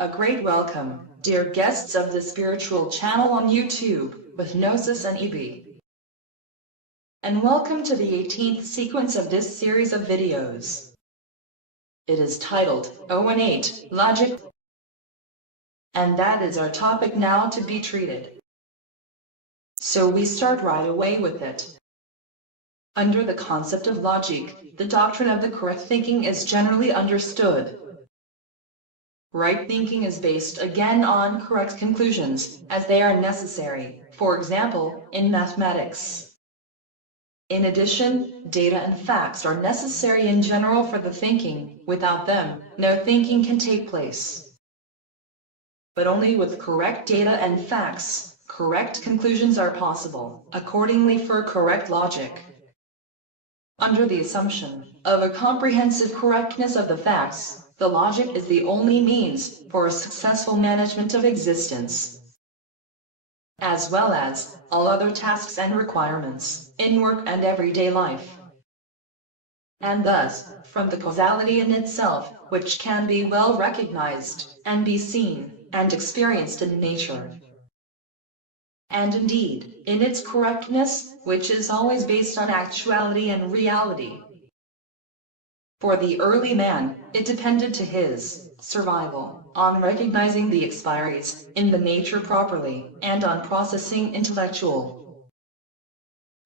A great welcome, dear guests of the spiritual channel on YouTube, with Gnosis and Ebi. And welcome to the 18th sequence of this series of videos. It is titled O&8, Logic. And that is our topic now to be treated. So we start right away with it. Under the concept of logic, the doctrine of the correct thinking is generally understood. Right thinking is based again on correct conclusions, as they are necessary, for example, in mathematics. In addition, data and facts are necessary in general for the thinking. Without them, no thinking can take place. But only with correct data and facts, correct conclusions are possible, accordingly for correct logic. Under the assumption of a comprehensive correctness of the facts, the logic is the only means for a successful management of existence, as well as all other tasks and requirements in work and everyday life. And thus, from the causality in itself, which can be well recognized, and be seen, and experienced in nature. And indeed, in its correctness, which is always based on actuality and reality. For the early man, it depended to his survival on recognizing the expiries in the nature properly, and on processing intellectual.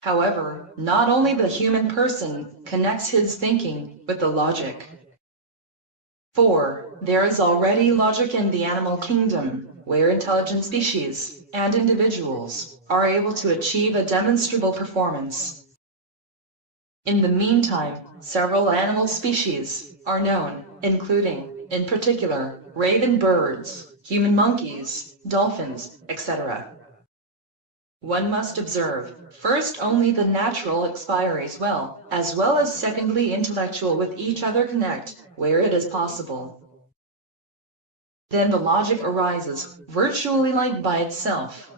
However, not only the human person connects his thinking with the logic. For there is already logic in the animal kingdom, where intelligent species and individuals are able to achieve a demonstrable performance. In the meantime, several animal species are known, including, in particular, raven birds, human monkeys, dolphins, etc. One must observe, first only the natural expiries as well as secondly intellectual with each other connect, where it is possible. Then the logic arises, virtually like by itself.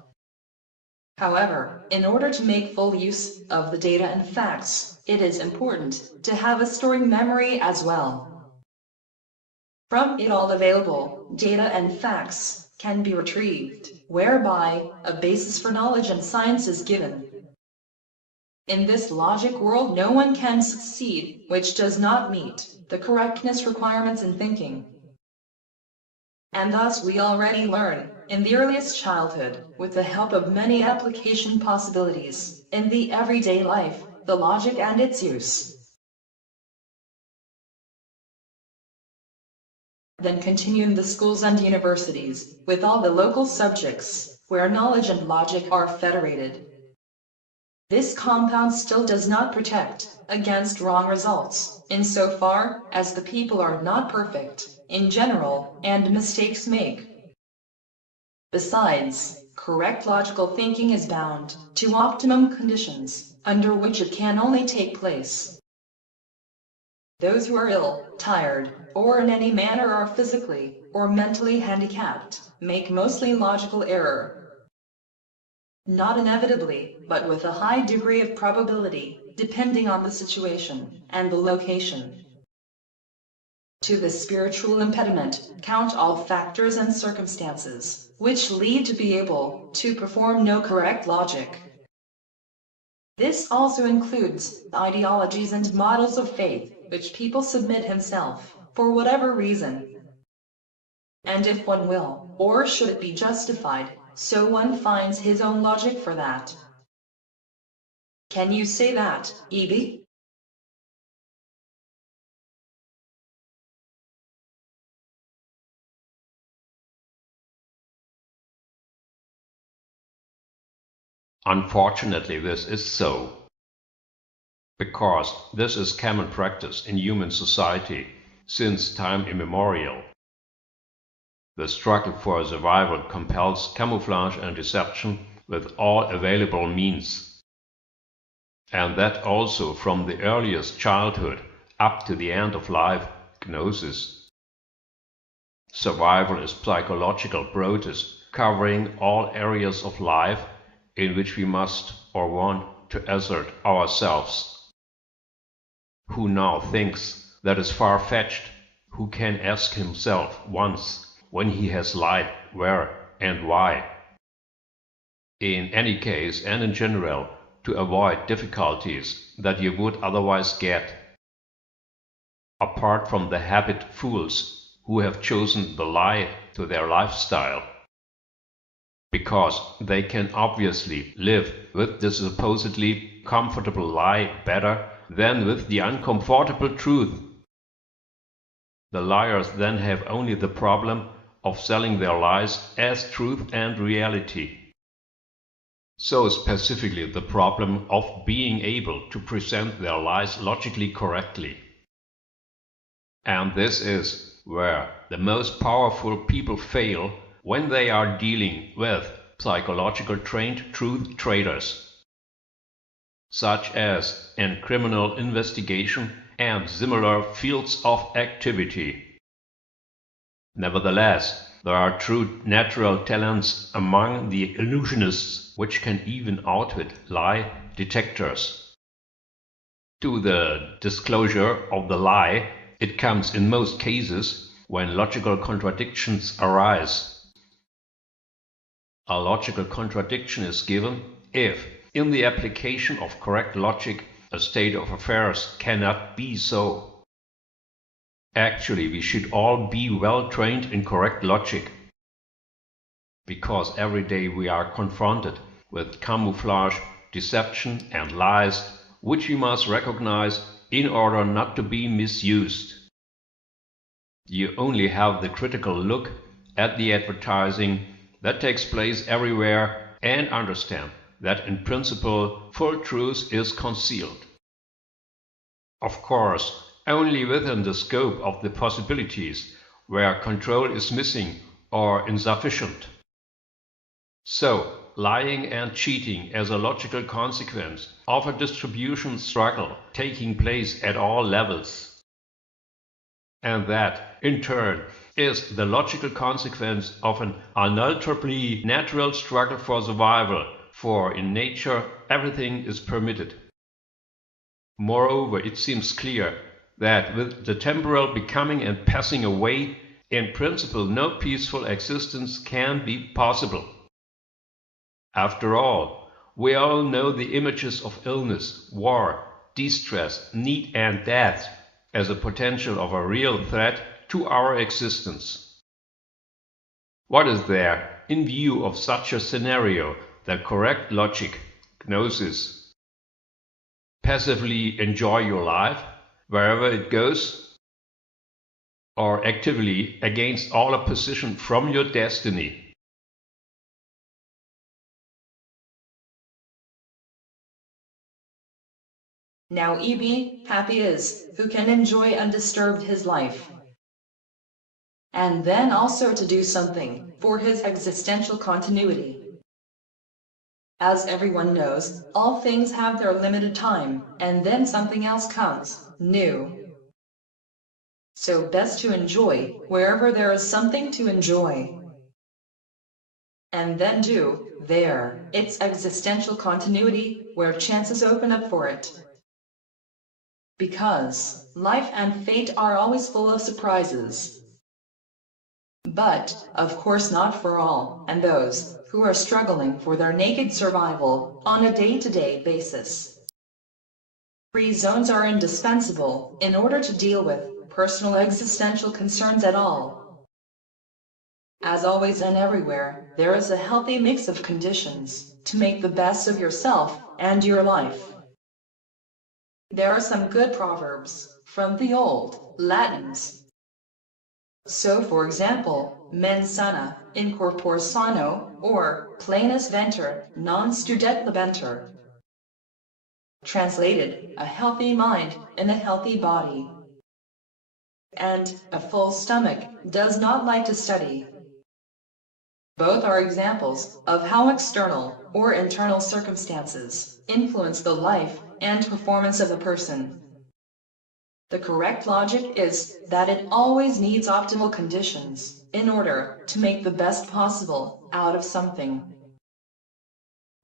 However, in order to make full use of the data and facts, it is important to have a storing memory as well. From it all available data and facts can be retrieved, whereby a basis for knowledge and science is given. In this logic world no one can succeed which does not meet the correctness requirements in thinking. And thus we already learn, in the earliest childhood, with the help of many application possibilities, in the everyday life, the logic and its use. Then continue in the schools and universities, with all the local subjects, where knowledge and logic are federated. This compound still does not protect against wrong results, insofar as the people are not perfect, in general, and mistakes make. Besides, correct logical thinking is bound to optimum conditions, under which it can only take place. Those who are ill, tired, or in any manner are physically or mentally handicapped, make mostly logical error. Not inevitably, but with a high degree of probability, depending on the situation and the location. To this spiritual impediment, count all factors and circumstances, which lead to be able to perform no correct logic. This also includes the ideologies and models of faith, which people submit himself, for whatever reason. And if one will, or should it be justified, so one finds his own logic for that. Can you say that, Ebi? Unfortunately, this is so, because this is common practice in human society since time immemorial. The struggle for survival compels camouflage and deception with all available means, and that also from the earliest childhood up to the end of life, gnosis. Survival is psychological protest covering all areas of life in which we must or want to assert ourselves. Who now thinks that is far-fetched, who can ask himself once when he has lied where and why. In any case and in general, to avoid difficulties that you would otherwise get. Apart from the habit fools who have chosen the lie to their lifestyle, because they can obviously live with the supposedly comfortable lie better than with the uncomfortable truth. The liars then have only the problem of selling their lies as truth and reality. So specifically the problem of being able to present their lies logically correctly. And this is where the most powerful people fail when they are dealing with psychological trained truth traders, such as in criminal investigation and similar fields of activity. Nevertheless, there are true natural talents among the illusionists which can even outwit lie detectors. To the disclosure of the lie, it comes in most cases when logical contradictions arise. A logical contradiction is given if, in the application of correct logic, a state of affairs cannot be so. Actually, we should all be well trained in correct logic, because every day we are confronted with camouflage, deception and lies, which we must recognize in order not to be misused. You only have the critical look at the advertising that takes place everywhere and understand that in principle full truth is concealed. Of course, only within the scope of the possibilities where control is missing or insufficient. So, lying and cheating as a logical consequence of a distribution struggle taking place at all levels. And that, in turn, is the logical consequence of an unalterably natural struggle for survival, for in nature everything is permitted. Moreover, it seems clear that with the temporal becoming and passing away, in principle no peaceful existence can be possible. After all, we all know the images of illness, war, distress, need and death as a potential of a real threat to our existence. What is there, in view of such a scenario, that correct logic, gnosis? Passively enjoy your life, wherever it goes, or actively against all opposition from your destiny? Now EB happy is who can enjoy undisturbed his life, and then also to do something for his existential continuity. As everyone knows, all things have their limited time, and then something else comes, new. So best to enjoy wherever there is something to enjoy. And then do, there, its existential continuity, where chances open up for it. Because life and fate are always full of surprises. But, of course not for all, and those who are struggling for their naked survival on a day-to-day basis. Free zones are indispensable in order to deal with personal existential concerns at all. As always and everywhere, there is a healthy mix of conditions to make the best of yourself and your life. There are some good proverbs from the old Latins. So for example, mens sana in corpore sano, or planus venter, non studet labenter. Translated, a healthy mind in a healthy body. And a full stomach does not like to study. Both are examples of how external or internal circumstances influence the life and performance of a person. The correct logic is that it always needs optimal conditions in order to make the best possible out of something.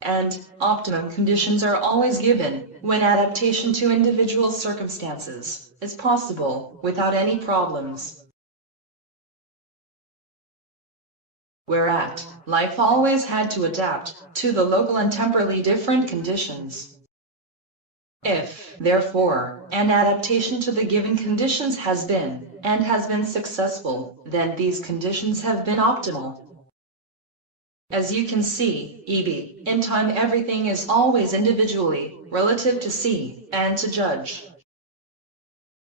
And optimum conditions are always given when adaptation to individual circumstances is possible without any problems. whereat life always had to adapt to the local and temporally different conditions. If, therefore, an adaptation to the given conditions has been, and has been successful, then these conditions have been optimal. As you can see, EB, in time everything is always individually, relative to see, and to judge.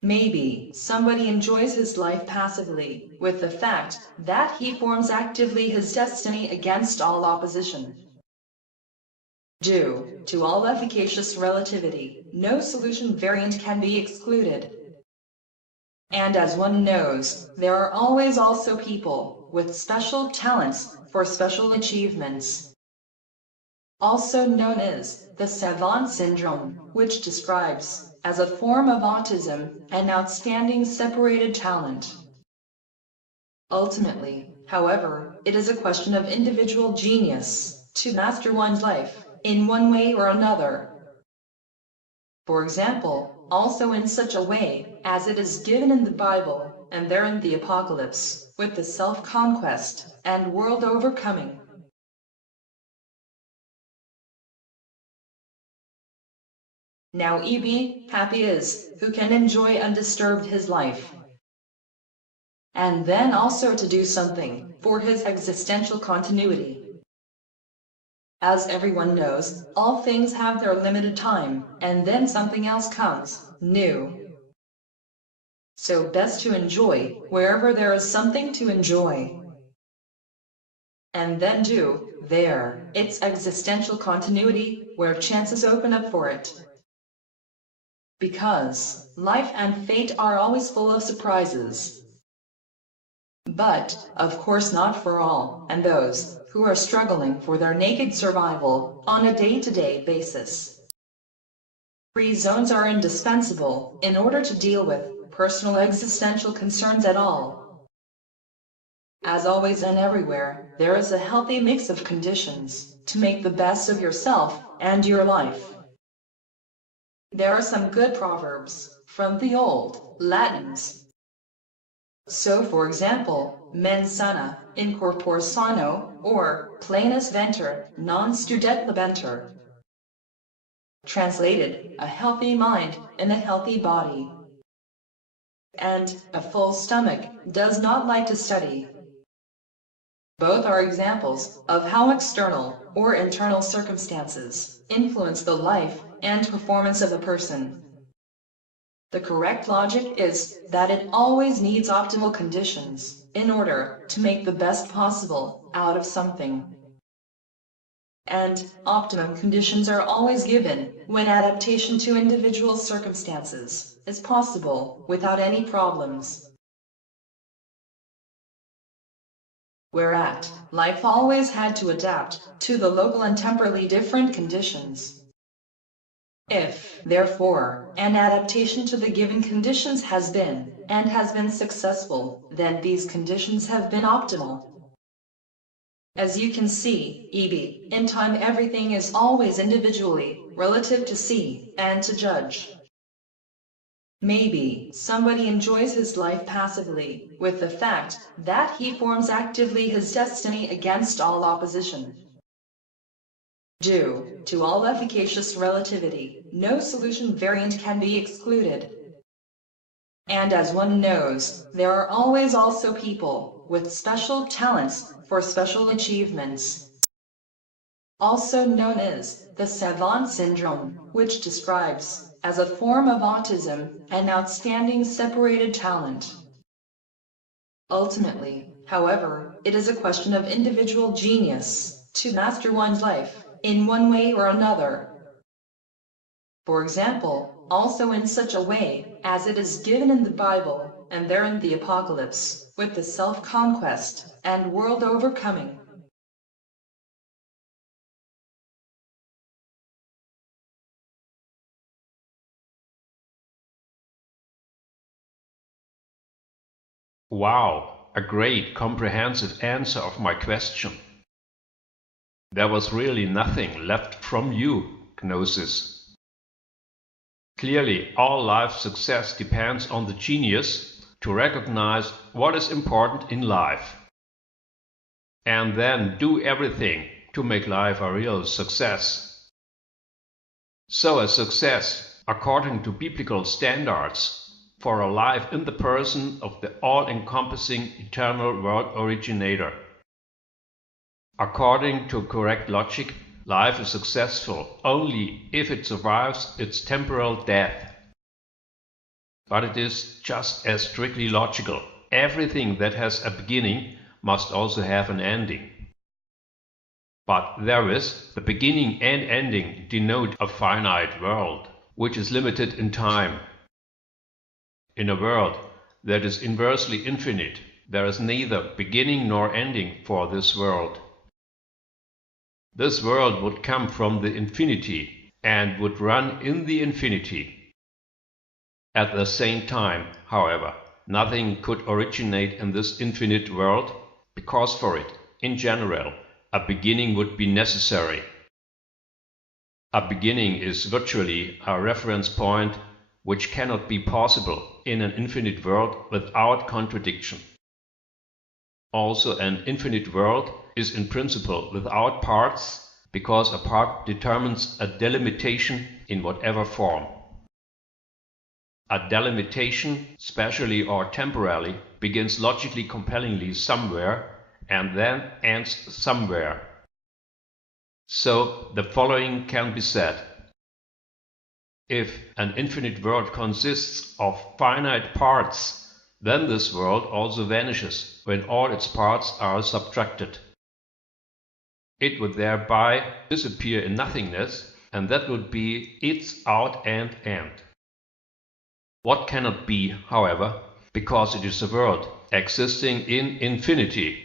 Maybe somebody enjoys his life passively, with the fact that he forms actively his destiny against all opposition. Due to all efficacious relativity, no solution variant can be excluded. And as one knows, there are always also people with special talents for special achievements, also known as the savant syndrome, which describes, as a form of autism, an outstanding separated talent. Ultimately, however, it is a question of individual genius to master one's life in one way or another. For example, also in such a way as it is given in the Bible, and there in the Apocalypse, with the self-conquest and world overcoming. Now EB, happy is, who can enjoy undisturbed his life, and then also to do something for his existential continuity. As everyone knows, all things have their limited time, and then something else comes, new. So best to enjoy wherever there is something to enjoy. And then do, there, its existential continuity, where chances open up for it. Because life and fate are always full of surprises. But, of course not for all, and those who are struggling for their naked survival on a day-to-day basis. Free zones are indispensable in order to deal with personal existential concerns at all. As always and everywhere, there is a healthy mix of conditions to make the best of yourself and your life. There are some good proverbs from the old Latins. So for example, mens sana in corpore sano, or planus ventre, non studet labenter. Translated, a healthy mind in a healthy body. And a full stomach does not like to study. Both are examples of how external or internal circumstances influence the life and performance of a person. The correct logic is that it always needs optimal conditions in order to make the best possible out of something. And optimum conditions are always given when adaptation to individual circumstances is possible without any problems. Whereat life always had to adapt to the local and temporally different conditions. If, therefore, an adaptation to the given conditions has been, and has been successful, then these conditions have been optimal. As you can see, EB, in time everything is always individually, relative to see, and to judge. Maybe somebody enjoys his life passively, with the fact that he forms actively his destiny against all opposition. Due to all efficacious relativity, no solution variant can be excluded. And as one knows, there are always also people with special talents for special achievements, also known as the savant syndrome, which describes, as a form of autism, an outstanding separated talent. Ultimately, however, it is a question of individual genius to master one's life in one way or another. For example, also in such a way as it is given in the Bible, and there in the Apocalypse, with the self-conquest and world overcoming. Wow, a great comprehensive answer of my question. There was really nothing left from you, Gnosis. Clearly, all life success depends on the genius to recognize what is important in life. and then do everything to make life a real success. So a success, according to biblical standards, for a life in the person of the all-encompassing eternal world originator. According to correct logic, life is successful only if it survives its temporal death. But it is just as strictly logical. Everything that has a beginning must also have an ending. But therewith, the beginning and ending denote a finite world, which is limited in time. In a world that is inversely infinite, there is neither beginning nor ending for this world. This world would come from the infinity and would run in the infinity. At the same time, however, nothing could originate in this infinite world, because for it, in general, a beginning would be necessary. A beginning is virtually a reference point which cannot be possible in an infinite world without contradiction. Also, an infinite world is in principle without parts, because a part determines a delimitation in whatever form. A delimitation, spatially or temporally, begins logically compellingly somewhere and then ends somewhere. So the following can be said. If an infinite world consists of finite parts, then this world also vanishes when all its parts are subtracted. It would thereby disappear in nothingness, and that would be its out and end. What cannot be, however, because it is a world existing in infinity.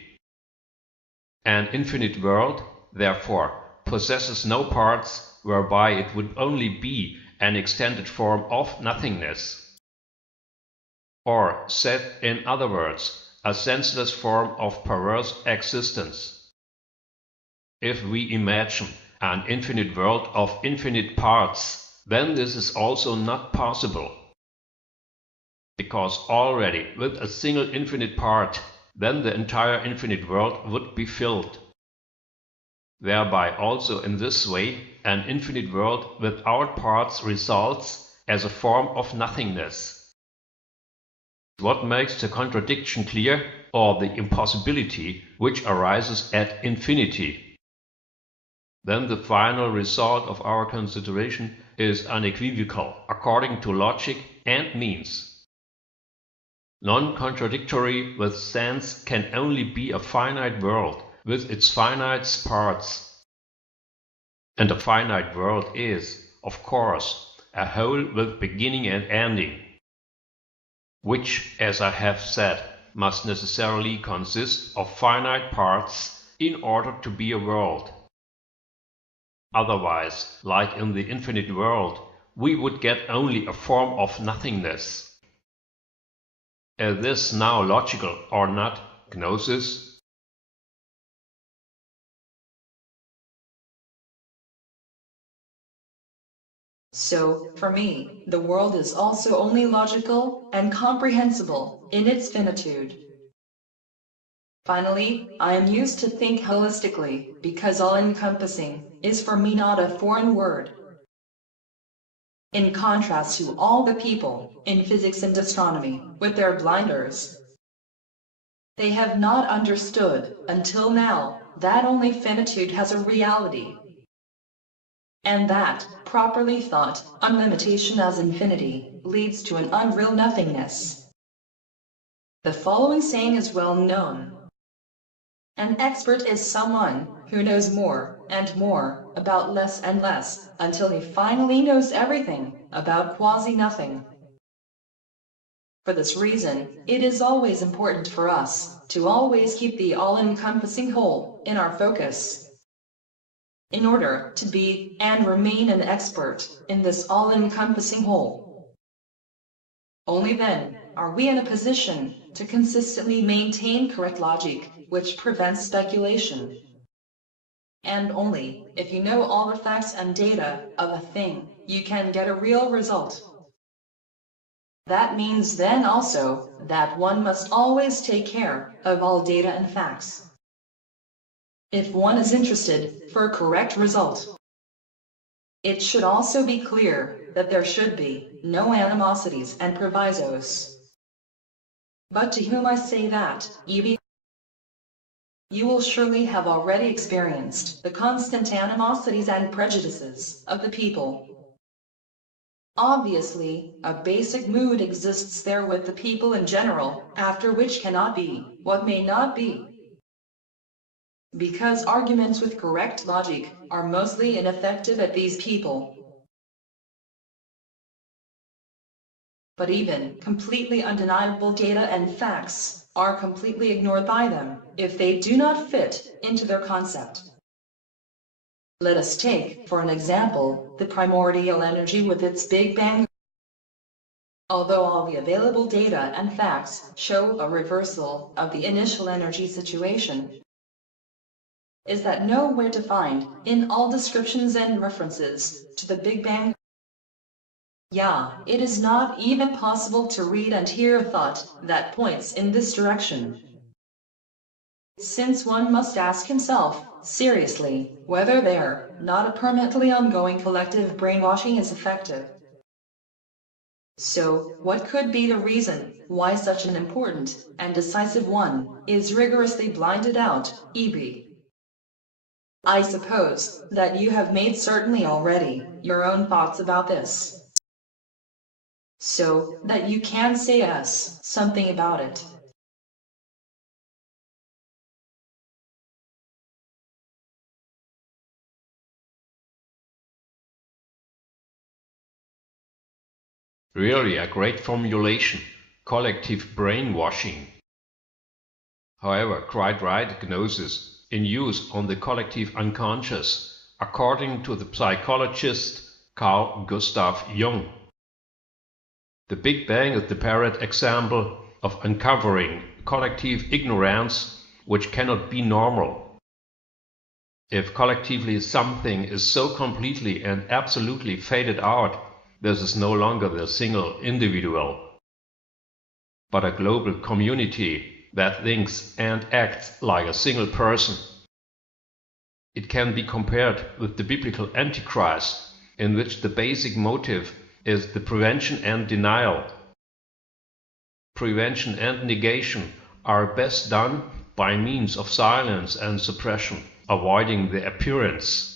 An infinite world, therefore, possesses no parts, whereby it would only be an extended form of nothingness. Or, said in other words, a senseless form of perverse existence. If we imagine an infinite world of infinite parts, then this is also not possible. Because already with a single infinite part, then the entire infinite world would be filled. Thereby also in this way, an infinite world without parts results as a form of nothingness. What makes the contradiction clear, or the impossibility which arises at infinity? Then the final result of our consideration is unequivocal, according to logic and means. Non-contradictory with sense can only be a finite world with its finite parts. And a finite world is, of course, a whole with beginning and ending, which, as I have said, must necessarily consist of finite parts in order to be a world. Otherwise, like in the infinite world, we would get only a form of nothingness. Is this now logical or not, Gnosis? So, for me, the world is also only logical and comprehensible in its finitude. Finally, I am used to think holistically, because all-encompassing is for me not a foreign word. In contrast to all the people in physics and astronomy with their blinders, they have not understood until now that only finitude has a reality, and that, properly thought, unlimitation as infinity leads to an unreal nothingness. The following saying is well known. An expert is someone who knows more and more about less and less until he finally knows everything about quasi-nothing. For this reason, it is always important for us to always keep the all-encompassing whole in our focus, in order to be and remain an expert in this all-encompassing whole. Only then are we in a position to consistently maintain correct logic, which prevents speculation. And only if you know all the facts and data of a thing, you can get a real result. That means then also that one must always take care of all data and facts. if one is interested for a correct result. It should also be clear that there should be no animosities and provisos. But to whom I say that, you will surely have already experienced the constant animosities and prejudices of the people. Obviously, a basic mood exists there with the people in general, after which cannot be what may not be. Because arguments with correct logic are mostly ineffective at these people. But even completely undeniable data and facts are completely ignored by them if they do not fit into their concept. Let us take, for an example, the primordial energy with its Big Bang. Although all the available data and facts show a reversal of the initial energy situation, is that nowhere to find in all descriptions and references to the Big Bang? Yeah, it is not even possible to read and hear a thought that points in this direction. Since one must ask himself, seriously, whether there not a permanently ongoing collective brainwashing is effective. So, what could be the reason why such an important and decisive one is rigorously blinded out, EB? I suppose that you have made certainly already your own thoughts about this, so that you can say us something about it. Really a great formulation, collective brainwashing. However, quite right gnosis in use on the collective unconscious, according to the psychologist Carl Gustav Jung. The Big Bang is the parrot example of uncovering collective ignorance which cannot be normal. If collectively something is so completely and absolutely faded out, this is no longer the single individual, but a global community that thinks and acts like a single person. It can be compared with the biblical Antichrist, in which the basic motive is the prevention and denial. Prevention and negation are best done by means of silence and suppression, avoiding the appearance.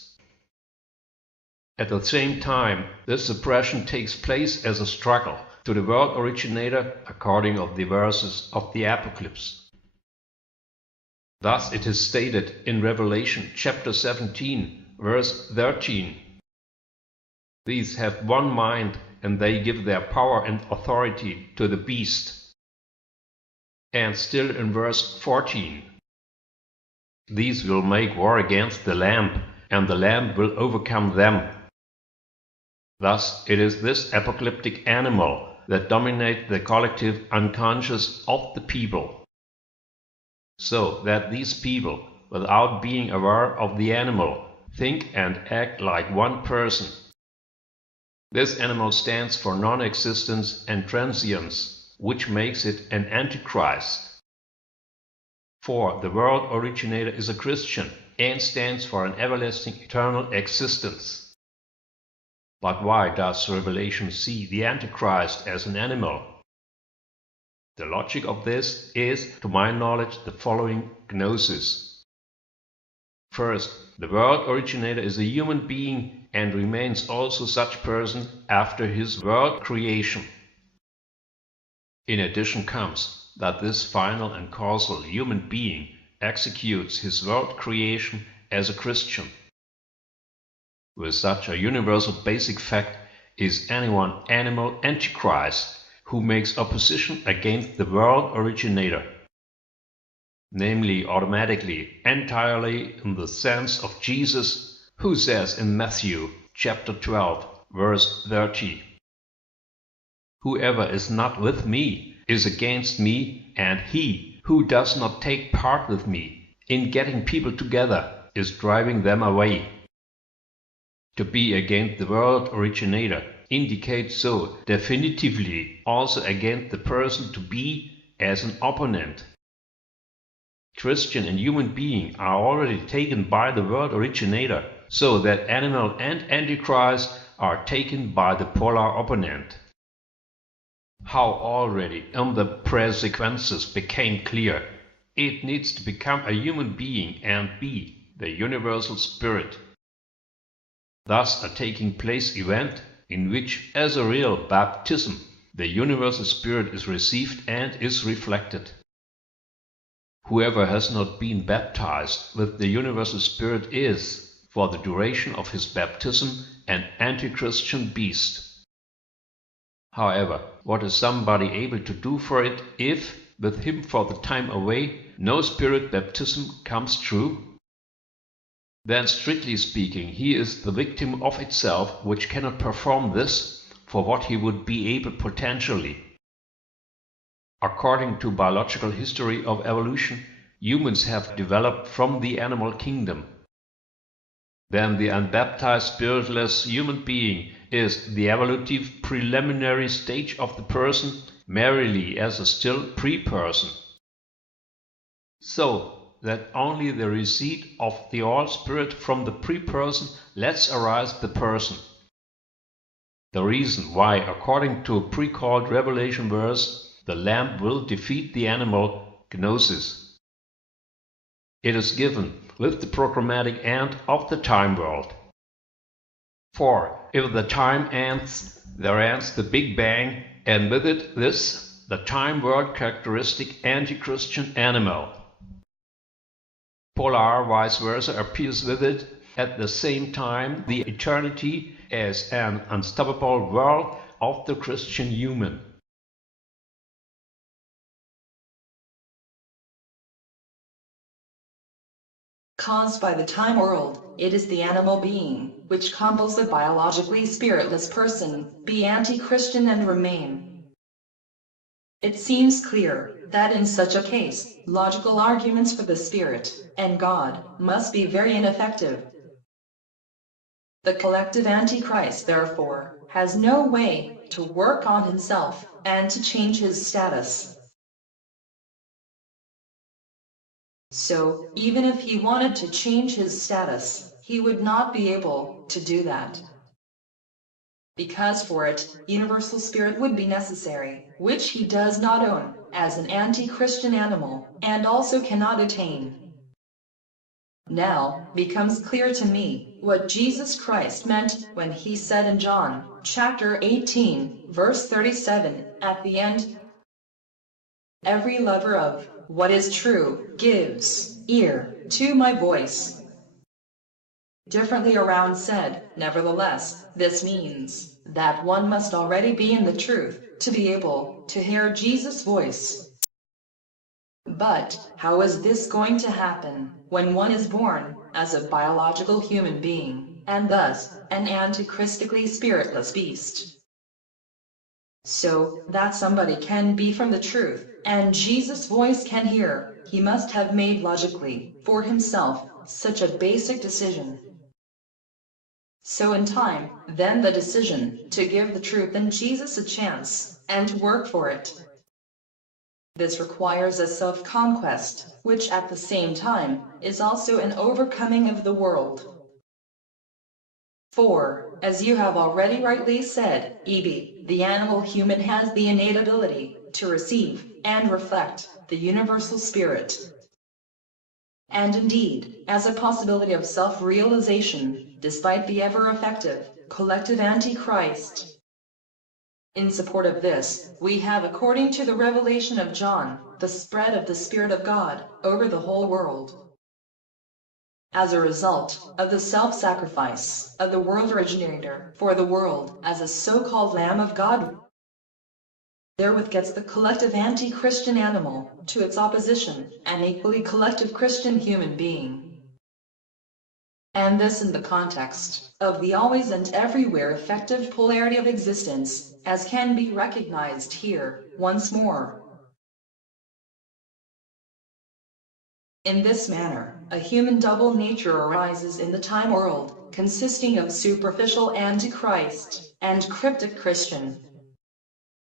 At the same time, this suppression takes place as a struggle to the world originator according to the verses of the Apocalypse. Thus it is stated in Revelation chapter 17, verse 13. These have one mind, and they give their power and authority to the beast. And still in verse 14. These will make war against the Lamb, and the Lamb will overcome them. Thus it is this apocalyptic animal that dominates the collective unconscious of the people, so that these people, without being aware of the animal, think and act like one person. This animal stands for non-existence and transience, which makes it an antichrist. For the world originator is a Christian and stands for an everlasting eternal existence. But why does Revelation see the Antichrist as an animal? The logic of this is, to my knowledge, the following gnosis. First, the world originator is a human being and remains also such person after his world creation. In addition comes that this final and causal human being executes his world creation as a Christian. With such a universal basic fact is anyone animal antichrist who makes opposition against the world originator, namely automatically, entirely in the sense of Jesus, who says in Matthew chapter 12, verse 30, "Whoever is not with me is against me, and he who does not take part with me in getting people together is driving them away." To be against the world originator indicates so definitively also against the person to be as an opponent. Christian and human being are already taken by the world originator, so that animal and Antichrist are taken by the polar opponent. How already in the pre-sequences became clear, it needs to become a human being and be the universal spirit. Thus a taking place event in which, as a real baptism, the universal spirit is received and is reflected. Whoever has not been baptized with the universal spirit is, for the duration of his baptism, an anti-Christian beast. However, what is somebody able to do for it if, with him for the time away, no spirit baptism comes true? Then, strictly speaking, he is the victim of itself, which cannot perform this for what he would be able potentially. According to biological history of evolution, humans have developed from the animal kingdom. Then the unbaptized spiritless human being is the evolutive preliminary stage of the person, merely as a still pre-person. So that only the receipt of the all-spirit from the pre-person lets arise the person. The reason why, according to a pre-called revelation verse, the lamb will defeat the animal gnosis. It is given with the programmatic end of the time world. For if the time ends, there ends the Big Bang, and with it this, the time world characteristic anti-Christian animal. Polar vice versa appears with it at the same time the eternity as an unstoppable world of the Christian human. Caused by the time world, it is the animal being, which compels the biologically spiritless person, be anti-Christian and remain. It seems clear that in such a case, logical arguments for the spirit and God must be very ineffective. The collective Antichrist, therefore, has no way to work on himself and to change his status. So, even if he wanted to change his status, he would not be able to do that. Because for it, universal spirit would be necessary, which he does not own, as an anti-Christian animal, and also cannot attain. Now, becomes clear to me, what Jesus Christ meant when he said in John, chapter 18, verse 37, at the end, "Every lover of what is true gives ear to my voice." Differently around said, nevertheless, this means that one must already be in the truth to be able to hear Jesus' voice. But how is this going to happen when one is born as a biological human being, and thus an antichristically spiritless beast? So that somebody can be from the truth, and Jesus' voice can hear, he must have made logically, for himself, such a basic decision. So in time, then the decision to give the truth and Jesus a chance, and to work for it. This requires a self-conquest, which at the same time is also an overcoming of the world. For, as you have already rightly said, E.B., the animal human has the innate ability to receive and reflect the universal spirit. And indeed, as a possibility of self-realization, despite the ever-effective, collective Antichrist. In support of this, we have, according to the revelation of John, the spread of the Spirit of God over the whole world. As a result of the self-sacrifice of the world originator for the world as a so-called Lamb of God, therewith gets the collective anti-Christian animal to its opposition, an equally collective Christian human being. And this in the context of the always and everywhere effective polarity of existence, as can be recognized here, once more. In this manner, a human double nature arises in the time world, consisting of superficial Antichrist and cryptic Christian.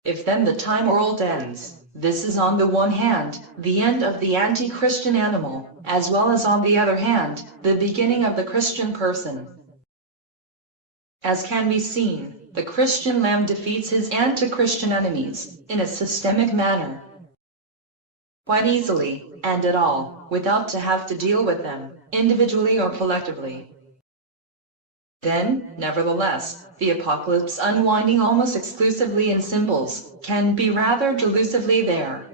If then the time world ends, this is on the one hand, the end of the anti-Christian animal, as well as on the other hand, the beginning of the Christian person. As can be seen, the Christian lamb defeats his anti-Christian enemies, in a systemic manner, quite easily, and at all, without to have to deal with them, individually or collectively. Then, nevertheless, the apocalypse, unwinding almost exclusively in symbols, can be rather delusively there.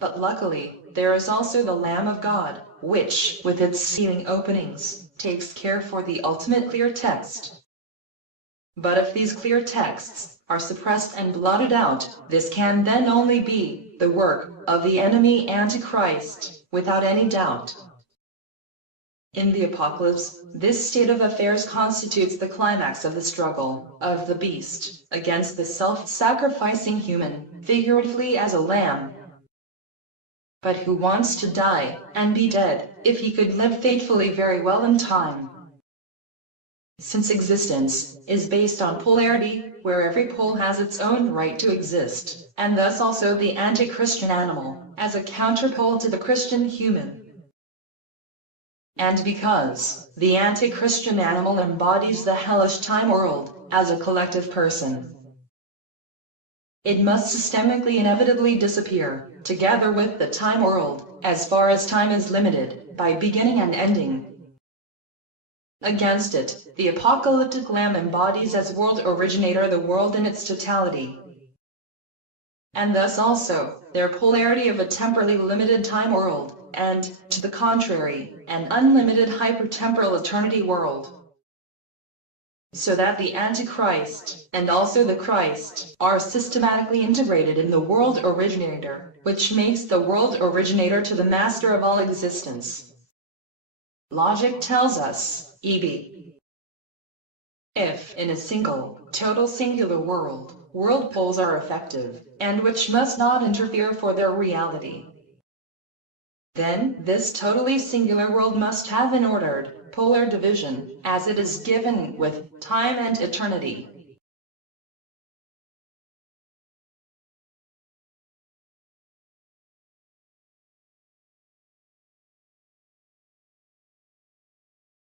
But luckily, there is also the Lamb of God, which, with its sealing openings, takes care for the ultimate clear text. But if these clear texts are suppressed and blotted out, this can then only be the work of the enemy Antichrist, without any doubt. In the apocalypse, this state of affairs constitutes the climax of the struggle of the beast against the self-sacrificing human, figuratively as a lamb, but who wants to die and be dead if he could live faithfully very well in time. Since existence is based on polarity, where every pole has its own right to exist, and thus also the anti-Christian animal, as a counterpole to the Christian human. And because the anti-Christian animal embodies the hellish time world as a collective person, it must systemically inevitably disappear, together with the time world, as far as time is limited, by beginning and ending. Against it, the apocalyptic lamb embodies as world originator the world in its totality, and thus also their polarity of a temporally limited time world, and, to the contrary, an unlimited hypertemporal eternity world. So that the Antichrist, and also the Christ, are systematically integrated in the world originator, which makes the world originator to the master of all existence. Logic tells us, e.b. if in a single, total singular world, world poles are effective, and which must not interfere for their reality, then this totally singular world must have an ordered, polar division, as it is given with time and eternity.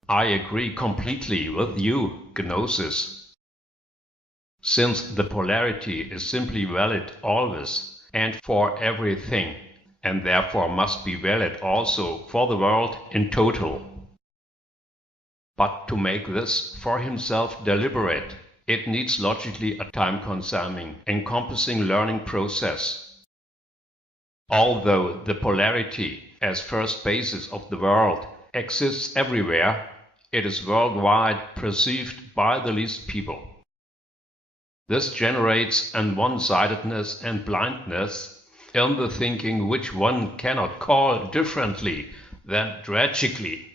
I agree completely with you, Gnosis. Since the polarity is simply valid always and for everything, and therefore must be valid also for the world in total. But to make this for himself deliberate, it needs logically a time-consuming, encompassing learning process. Although the polarity, as first basis of the world, exists everywhere, it is worldwide perceived by the least people. This generates an one-sidedness and blindness in the thinking which one cannot call differently than tragically.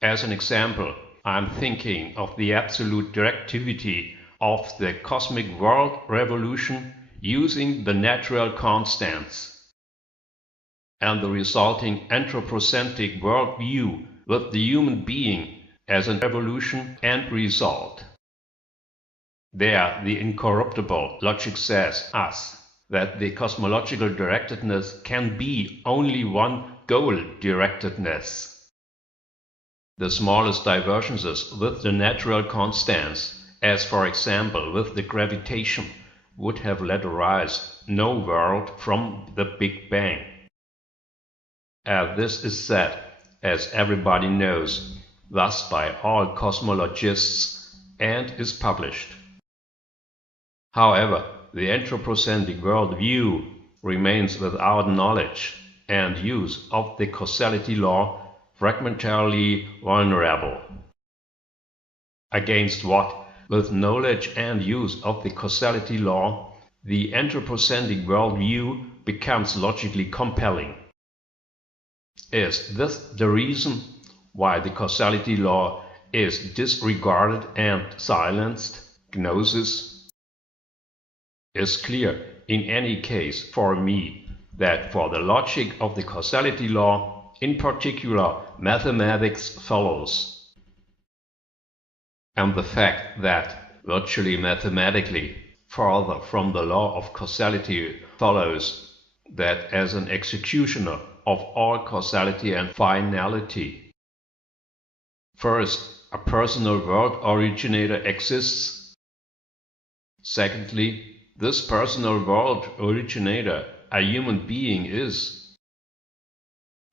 As an example, I am thinking of the absolute directivity of the cosmic world revolution using the natural constants, and the resulting anthropocentric worldview with the human being as an evolution and result. There the incorruptible logic says us that the cosmological directedness can be only one goal-directedness. The smallest divergences with the natural constants, as for example with the gravitation, would have let arise no world from the Big Bang. As this is said, as everybody knows, thus by all cosmologists, and is published. However, the anthropocentric worldview remains without knowledge and use of the causality law fragmentarily vulnerable. Against what, with knowledge and use of the causality law, the anthropocentric worldview becomes logically compelling. Is this the reason why the causality law is disregarded and silenced? Gnosis is clear in any case for me that for the logic of the causality law, in particular mathematics, follows. And the fact that, virtually mathematically, Further, from the law of causality follows that as an executioner of all causality and finality, first, a personal world originator exists. Secondly, this personal world originator, a human being, is.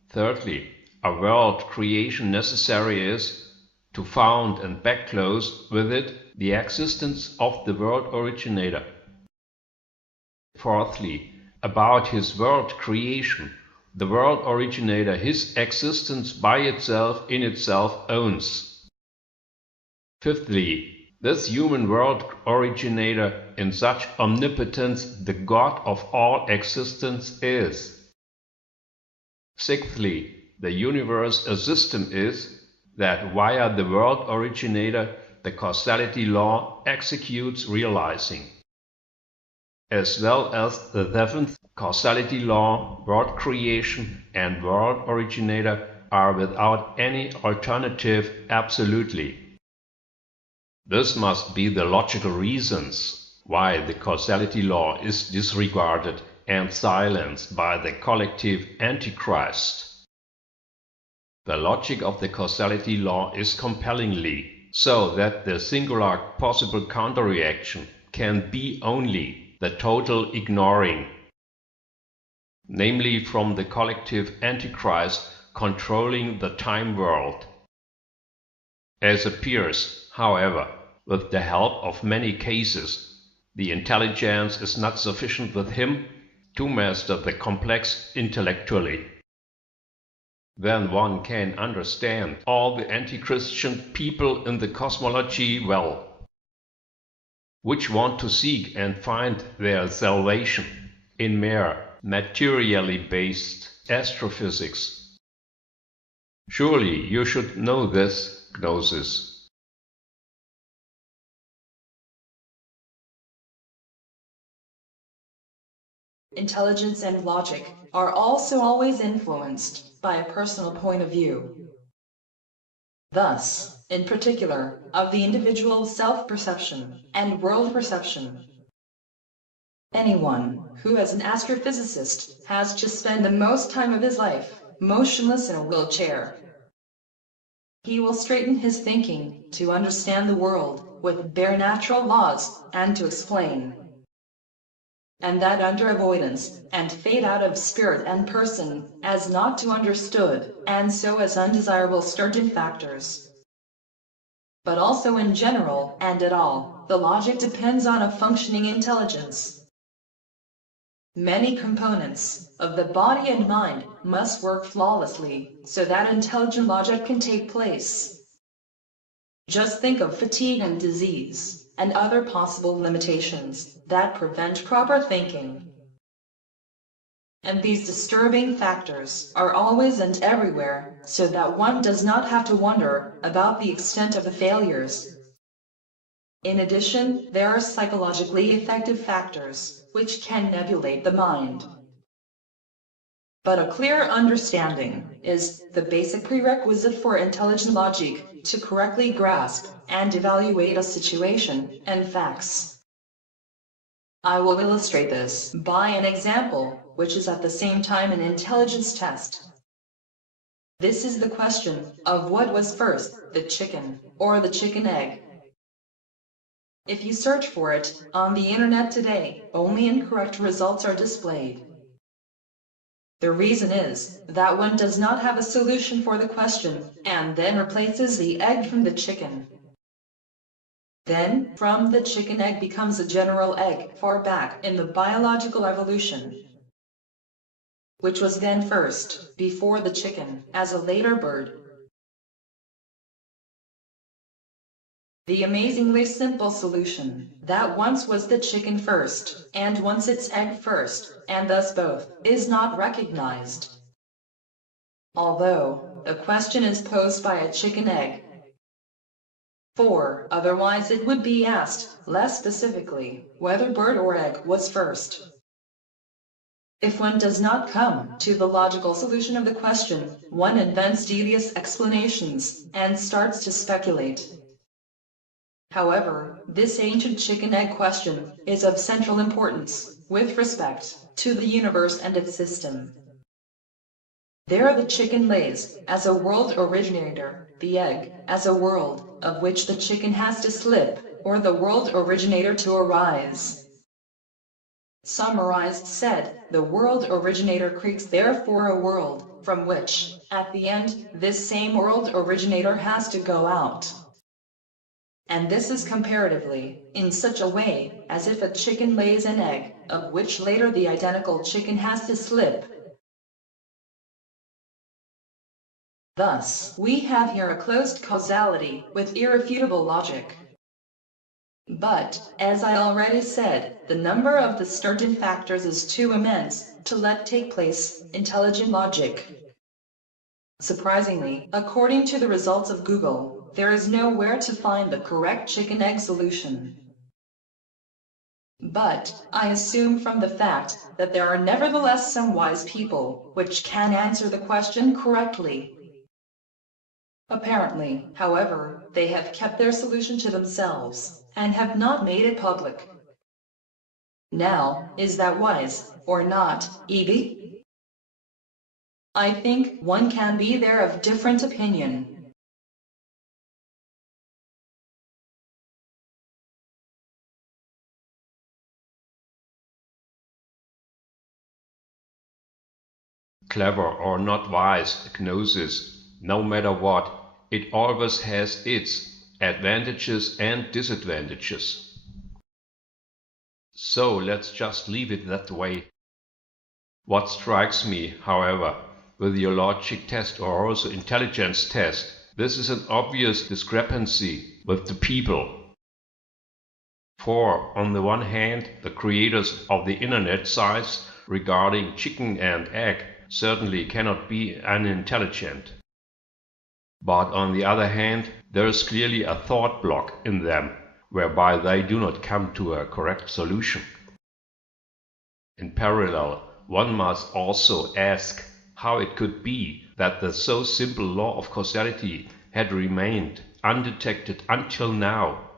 Thirdly, a world creation necessary is to found and backclose with it the existence of the world originator. Fourthly, about his world creation, the world originator his existence by itself in itself owns. Fifthly, this human world originator in such omnipotence the God of all existence is. Sixthly, the universe a system is, that via the world originator the causality law executes realizing. As well as the seventh, causality law, world creation, and world originator are without any alternative absolutely. This must be the logical reasons why the causality law is disregarded and silenced by the collective Antichrist. The logic of the causality law is compellingly so that the singular possible counterreaction can be only the total ignoring, namely from the collective Antichrist controlling the time world. As appears, however, with the help of many cases, the intelligence is not sufficient with him to master the complex intellectually. Then one can understand all the anti-Christian people in the cosmology well, which want to seek and find their salvation in mere materially based astrophysics. Surely you should know this gnosis. Intelligence and logic are also always influenced by a personal point of view. Thus, in particular, of the individual's self-perception and world perception. Anyone who is an astrophysicist has to spend the most time of his life motionless in a wheelchair. He will straighten his thinking to understand the world with bare natural laws and to explain. And that under avoidance, and fade out of spirit and person, as not to understood, and so as undesirable sturgeon factors. But also in general, and at all, the logic depends on a functioning intelligence. Many components of the body and mind must work flawlessly, so that intelligent logic can take place. Just think of fatigue and disease, and other possible limitations that prevent proper thinking. And these disturbing factors are always and everywhere, so that one does not have to wonder about the extent of the failures. In addition, there are psychologically effective factors, which can nebulate the mind. But a clear understanding is the basic prerequisite for intelligent logic to correctly grasp and evaluate a situation and facts. I will illustrate this by an example, which is at the same time an intelligence test. This is the question of what was first, the chicken or the chicken egg. If you search for it on the internet today, only incorrect results are displayed. The reason is that one does not have a solution for the question and then replaces the egg from the chicken. Then, from the chicken egg becomes a general egg far back in the biological evolution, which was then first, before the chicken, as a later bird. The amazingly simple solution, that once was the chicken first, and once its egg first, and thus both, is not recognized. Although the question is posed by a chicken egg. For otherwise it would be asked, less specifically, whether bird or egg was first. If one does not come to the logical solution of the question, one invents devious explanations and starts to speculate. However, this ancient chicken-egg question is of central importance with respect to the universe and its system. There the chicken lays as a world originator, the egg as a world of which the chicken has to slip, or the world originator to arise. Summarized said, the world originator creates therefore a world, from which, at the end, this same world originator has to go out. And this is comparatively, in such a way, as if a chicken lays an egg, of which later the identical chicken has to slip. Thus, we have here a closed causality with irrefutable logic. But, as I already said, the number of the certain factors is too immense to let take place intelligent logic. Surprisingly, according to the results of Google, there is nowhere to find the correct chicken-egg solution. But, I assume from the fact that there are nevertheless some wise people which can answer the question correctly. Apparently, however, they have kept their solution to themselves, and have not made it public. Now, is that wise, or not, Evie? I think one can be there of different opinion. Clever or not wise gnosis, no matter what, it always has its advantages and disadvantages. So let's just leave it that way. What strikes me, however, with your logic test or also intelligence test, this is an obvious discrepancy with the people. For, on the one hand, the creators of the internet sites regarding chicken and egg certainly cannot be unintelligent. But on the other hand, there is clearly a thought block in them, whereby they do not come to a correct solution. In parallel, one must also ask how it could be that the so simple law of causality had remained undetected until now.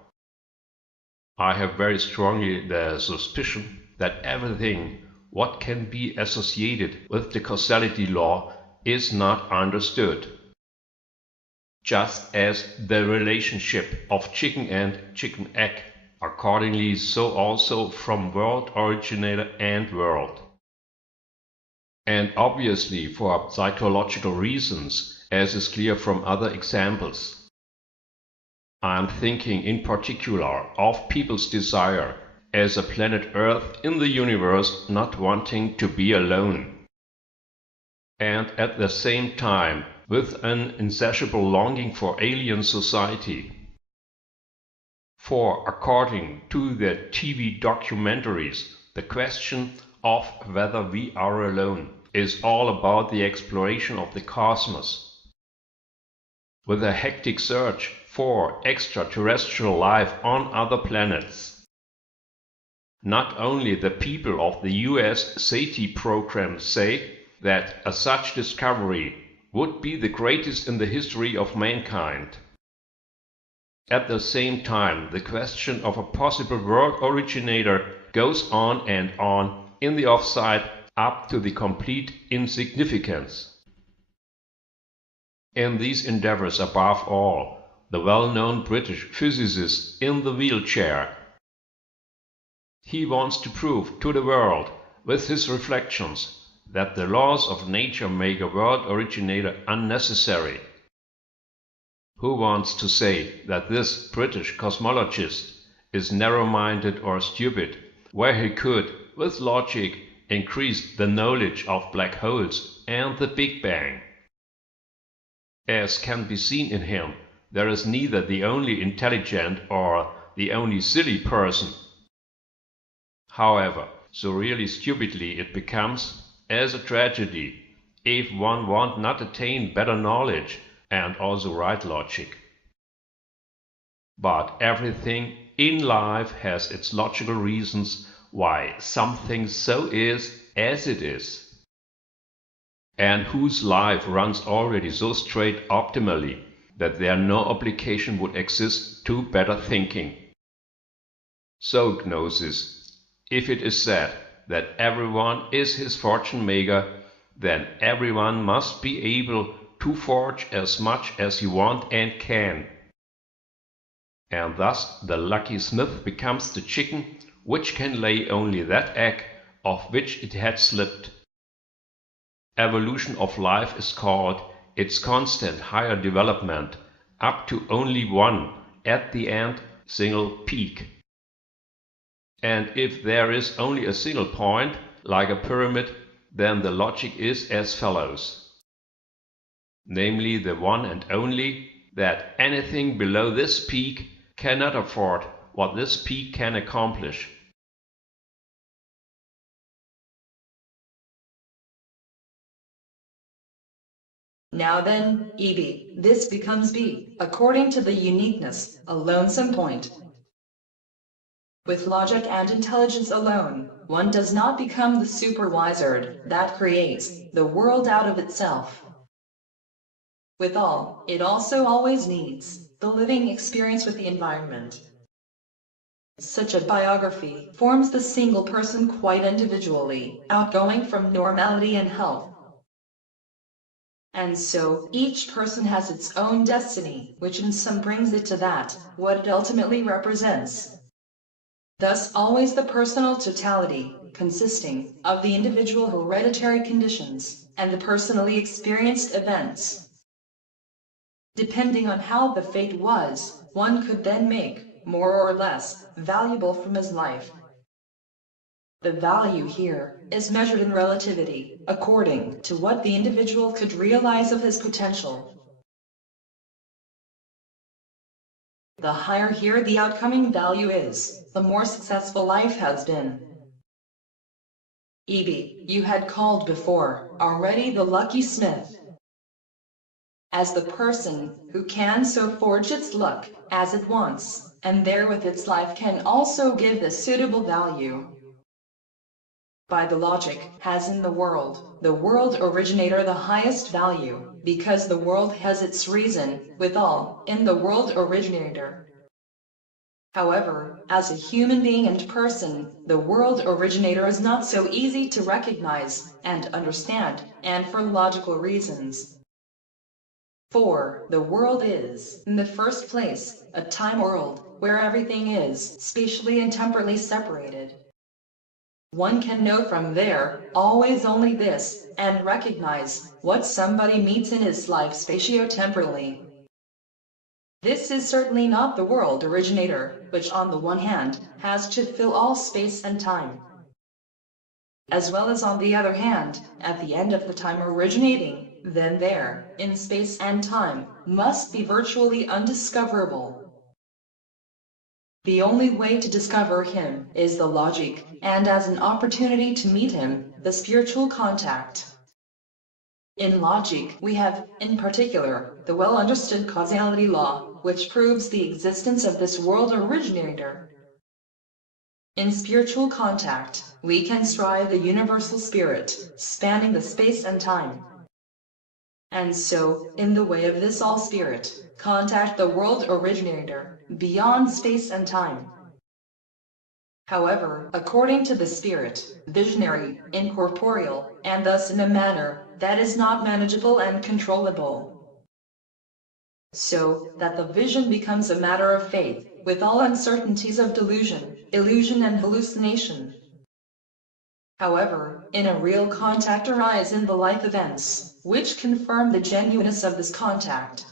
I have very strongly the suspicion that everything what can be associated with the causality law is not understood. Just as the relationship of chicken and chicken-egg, accordingly so also from world originator and world. And obviously for psychological reasons, as is clear from other examples. I am thinking in particular of people's desire as a planet Earth in the universe not wanting to be alone. And at the same time with an insatiable longing for alien society. For according to the TV documentaries, the question of whether we are alone is all about the exploration of the cosmos. With a hectic search for extraterrestrial life on other planets. Not only the people of the US SETI program say that such discovery would be the greatest in the history of mankind. At the same time, the question of a possible world originator goes on and on in the offside up to the complete insignificance. In these endeavors above all, the well-known British physicist in the wheelchair. He wants to prove to the world, with his reflections, that the laws of nature make a world originator unnecessary. Who wants to say that this British cosmologist is narrow-minded or stupid, where he could, with logic, increase the knowledge of black holes and the Big Bang? As can be seen in him, there is neither the only intelligent or the only silly person. However, so really stupidly it becomes, as a tragedy, if one want not attain better knowledge and also right logic. But everything in life has its logical reasons why something so is as it is. And whose life runs already so straight optimally that there no obligation would exist to better thinking. So Gnosis, if it is said that everyone is his fortune maker, then everyone must be able to forge as much as he wants and can. And thus the lucky smith becomes the chicken which can lay only that egg of which it had slipped. Evolution of life is called its constant higher development up to only one, at the end, single peak. And if there is only a single point, like a pyramid, then the logic is as follows. Namely the one and only, that anything below this peak cannot afford what this peak can accomplish. Now then, EB, this becomes B, according to the uniqueness, a lonesome point. With logic and intelligence alone, one does not become the super wizard that creates the world out of itself. Withal, it also always needs the living experience with the environment. Such a biography forms the single person quite individually, outgoing from normality and health. And so, each person has its own destiny, which in some brings it to that, what it ultimately represents. Thus always the personal totality, consisting of the individual hereditary conditions, and the personally experienced events. Depending on how the fate was, one could then make, more or less, valuable from his life. The value here is measured in relativity, according to what the individual could realize of his potential. The higher here the outcoming value is, the more successful life has been. EB, you had called before already the lucky smith as the person who can so forge its luck as it wants, and therewith its life can also give the suitable value. By the logic has in the world originator the highest value, because the world has its reason, withal, in the world originator. However, as a human being and person, the world originator is not so easy to recognize and understand, and for logical reasons. For the world is, in the first place, a time world, where everything is spatially and temporally separated. One can know from there always only this, and recognize what somebody meets in his life spatio-temporally. This is certainly not the world originator, which on the one hand has to fill all space and time, as well as on the other hand, at the end of the time originating, then there, in space and time, must be virtually undiscoverable. The only way to discover him is the logic, and as an opportunity to meet him, the spiritual contact. In logic, we have, in particular, the well-understood causality law, which proves the existence of this world originator. In spiritual contact, we can strive the universal spirit, spanning the space and time. And so, in the way of this all-spirit, contact the world originator, beyond space and time. However, according to the spirit, visionary, incorporeal, and thus in a manner that is not manageable and controllable. So that the vision becomes a matter of faith, with all uncertainties of delusion, illusion and hallucination. However, in a real contact arise in the life events, which confirm the genuineness of this contact.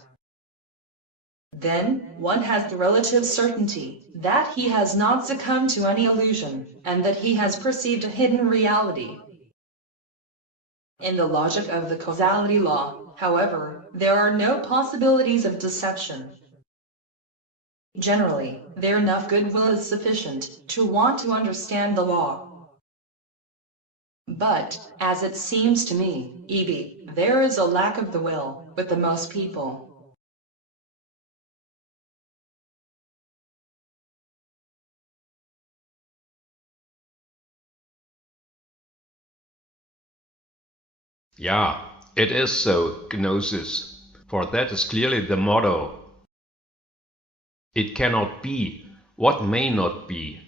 Then, one has the relative certainty that he has not succumbed to any illusion, and that he has perceived a hidden reality. In the logic of the causality law, however, there are no possibilities of deception. Generally, there enough goodwill is sufficient to want to understand the law. But, as it seems to me, EB, there is a lack of the will with the most people. Yeah, it is so, Gnosis. for that is clearly the motto. It cannot be what may not be,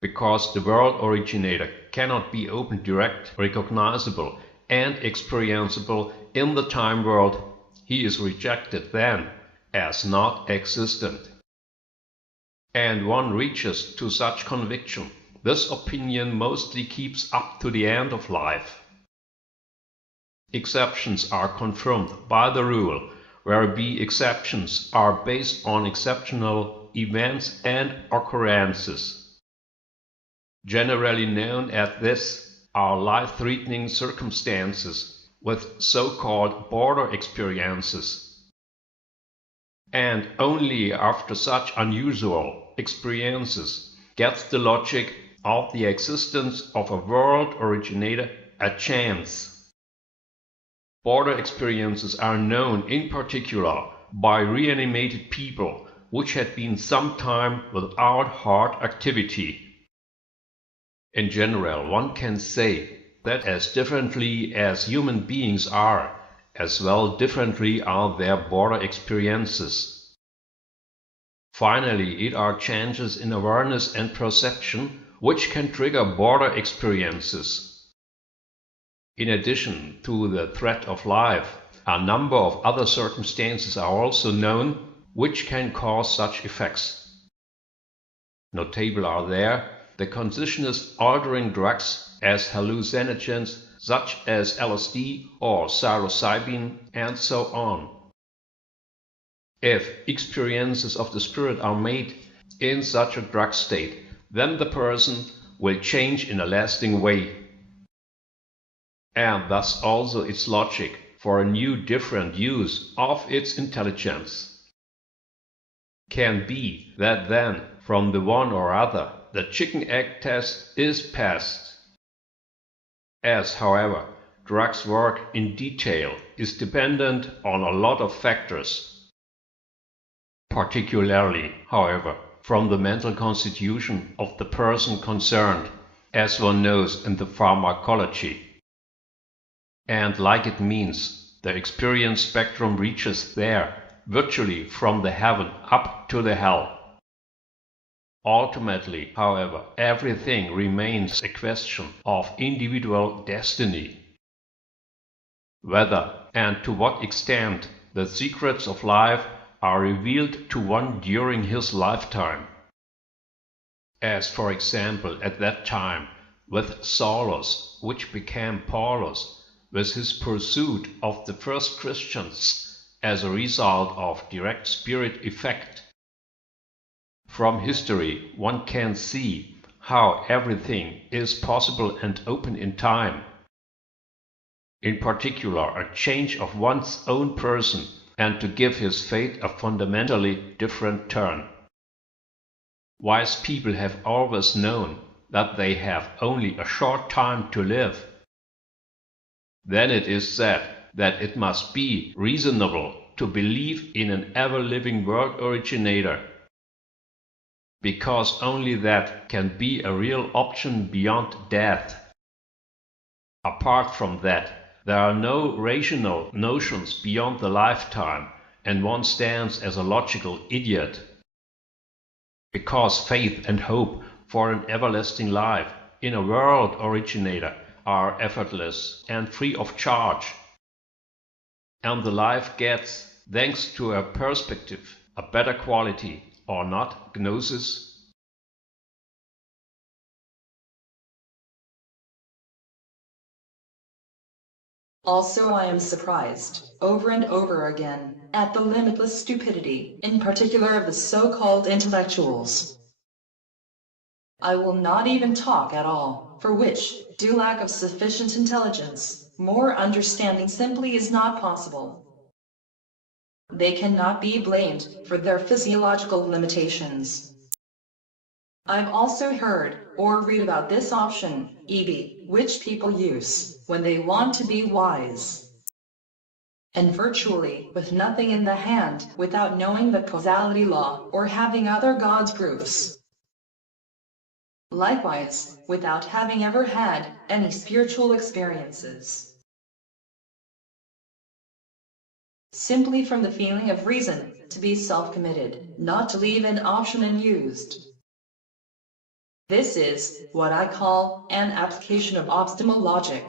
because the world originator cannot be open, direct, recognizable, and experienceable in the time world. He is rejected then as not existent. And one reaches to such conviction. This opinion mostly keeps up to the end of life. Exceptions are confirmed by the rule, whereby exceptions are based on exceptional events and occurrences. Generally known as this are life-threatening circumstances with so-called border experiences. And only after such unusual experiences gets the logic of the existence of a world originator a chance. Border experiences are known in particular by reanimated people which had been some time without heart activity. In general, one can say that as differently as human beings are, as well differently are their border experiences. Finally, it are changes in awareness and perception which can trigger border experiences. In addition to the threat of life, a number of other circumstances are also known which can cause such effects. Notable are there the consciousness-altering drugs as hallucinogens such as LSD or psilocybin and so on. If experiences of the spirit are made in such a drug state, then the person will change in a lasting way. And thus also its logic for a new different use of its intelligence. Can be that then from the one or other the chicken-egg test is passed. As, however, drugs work in detail is dependent on a lot of factors. Particularly, however, from the mental constitution of the person concerned, as one knows in the pharmacology. And like it means, the experience spectrum reaches there, virtually from the heaven up to the hell. Ultimately, however, everything remains a question of individual destiny. Whether and to what extent the secrets of life are revealed to one during his lifetime. As for example at that time with Saulus, which became Paulus, with his pursuit of the first Christians as a result of direct spirit effect. From history one can see how everything is possible and open in time. In particular, a change of one's own person and to give his fate a fundamentally different turn. Wise people have always known that they have only a short time to live. Then it is said that it must be reasonable to believe in an ever-living world originator, because only that can be a real option beyond death. Apart from that, there are no rational notions beyond the lifetime, and one stands as a logical idiot. Because faith and hope for an everlasting life in a world originator are effortless and free of charge. And the life gets, thanks to a perspective, a better quality, or not, gnosis? Also, I am surprised, over and over again, at the limitless stupidity, in particular of the so-called intellectuals. I will not even talk at all, for which, due lack of sufficient intelligence, more understanding simply is not possible. They cannot be blamed for their physiological limitations. I've also heard or read about this option, EB, which people use when they want to be wise. And virtually with nothing in the hand, without knowing the causality law or having other gods' proofs. Likewise, without having ever had any spiritual experiences. simply from the feeling of reason, to be self-committed, not to leave an option unused. This is what I call an application of optimal logic.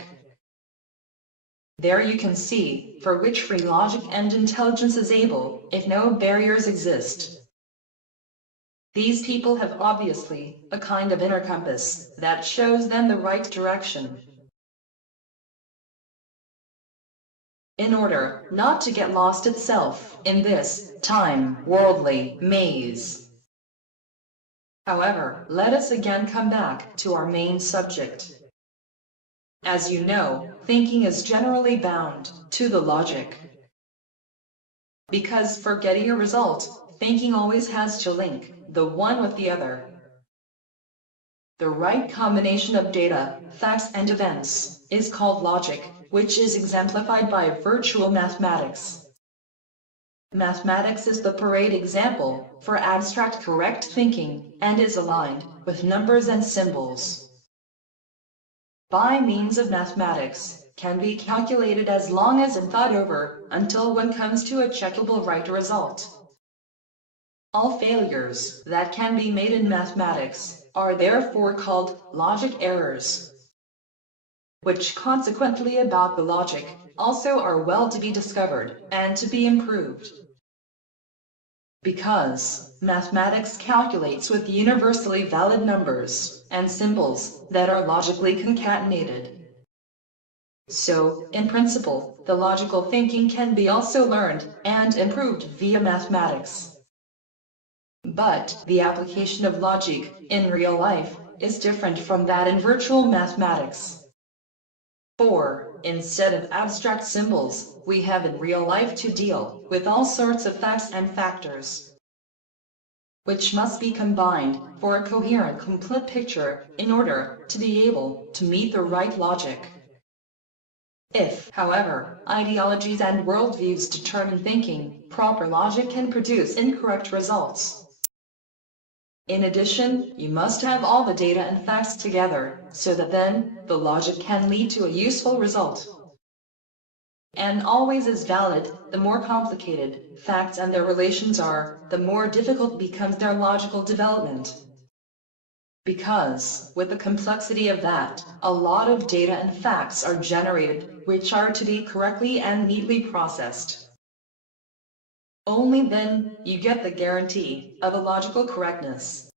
There you can see for which free logic and intelligence is able, if no barriers exist. These people have obviously a kind of inner compass that shows them the right direction. In order not to get lost itself in this time-worldly maze. However, let us again come back to our main subject. As you know, thinking is generally bound to the logic. Because for getting a result, thinking always has to link the one with the other. The right combination of data, facts and events is called logic, which is exemplified by virtual mathematics. Mathematics is the parade example for abstract correct thinking and is aligned with numbers and symbols. By means of mathematics, can be calculated as long as and thought over until one comes to a checkable right result. All failures that can be made in mathematics are therefore called logic errors, which consequently about the logic also are well to be discovered and to be improved. Because mathematics calculates with universally valid numbers and symbols that are logically concatenated. So, in principle, the logical thinking can be also learned and improved via mathematics. But the application of logic in real life is different from that in virtual mathematics. For, instead of abstract symbols, we have in real life to deal with all sorts of facts and factors, which must be combined for a coherent, complete picture in order to be able to meet the right logic. If, however, ideologies and worldviews determine thinking, proper logic can produce incorrect results. In addition, you must have all the data and facts together, so that then, the logic can lead to a useful result. And always is valid, the more complicated facts and their relations are, the more difficult becomes their logical development. Because, with the complexity of that, a lot of data and facts are generated, which are to be correctly and neatly processed. Only then, you get the guarantee of a logical correctness.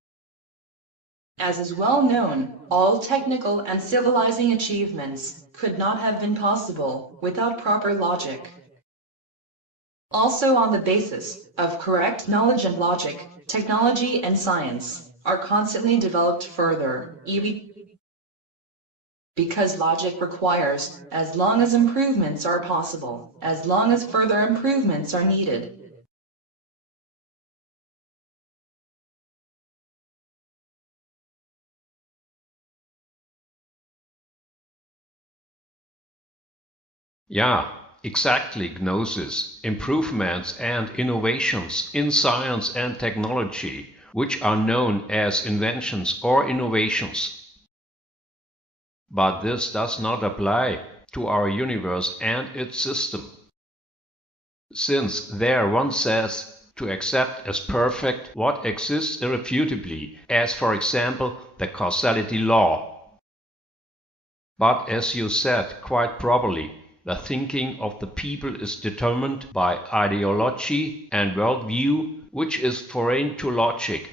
As is well known, all technical and civilizing achievements could not have been possible without proper logic. Also on the basis of correct knowledge and logic, technology and science are constantly developed further, because logic requires, as long as improvements are possible, as long as further improvements are needed. Yeah, exactly, Gnosis, improvements and innovations in science and technology, which are known as inventions or innovations. But this does not apply to our universe and its system, since there one says to accept as perfect what exists irrefutably, as for example the causality law. But as you said quite properly, the thinking of the people is determined by ideology and worldview, which is foreign to logic.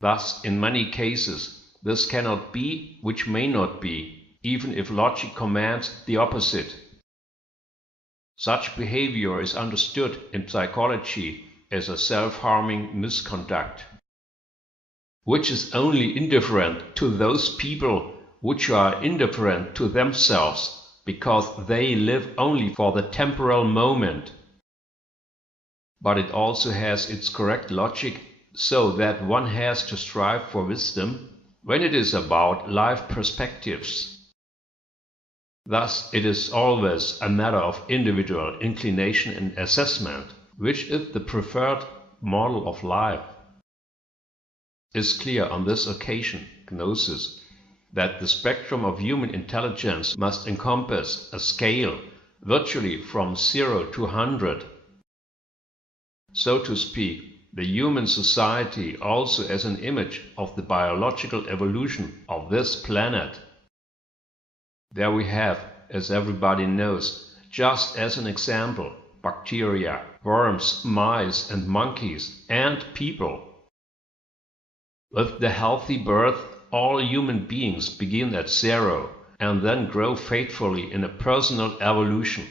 Thus, in many cases, this cannot be, which may not be, even if logic commands the opposite. Such behavior is understood in psychology as a self-harming misconduct, which is only indifferent to those people which are indifferent to themselves, because they live only for the temporal moment. But it also has its correct logic, so that one has to strive for wisdom when it is about life perspectives. Thus it is always a matter of individual inclination and assessment, which is the preferred model of life. It is clear on this occasion, Gnosis, that the spectrum of human intelligence must encompass a scale virtually from 0 to 100. So to speak, the human society also as an image of the biological evolution of this planet. There we have, as everybody knows, just as an example, bacteria, worms, mice and monkeys, and people. With the healthy birth, all human beings begin at 0 and then grow faithfully in a personal evolution.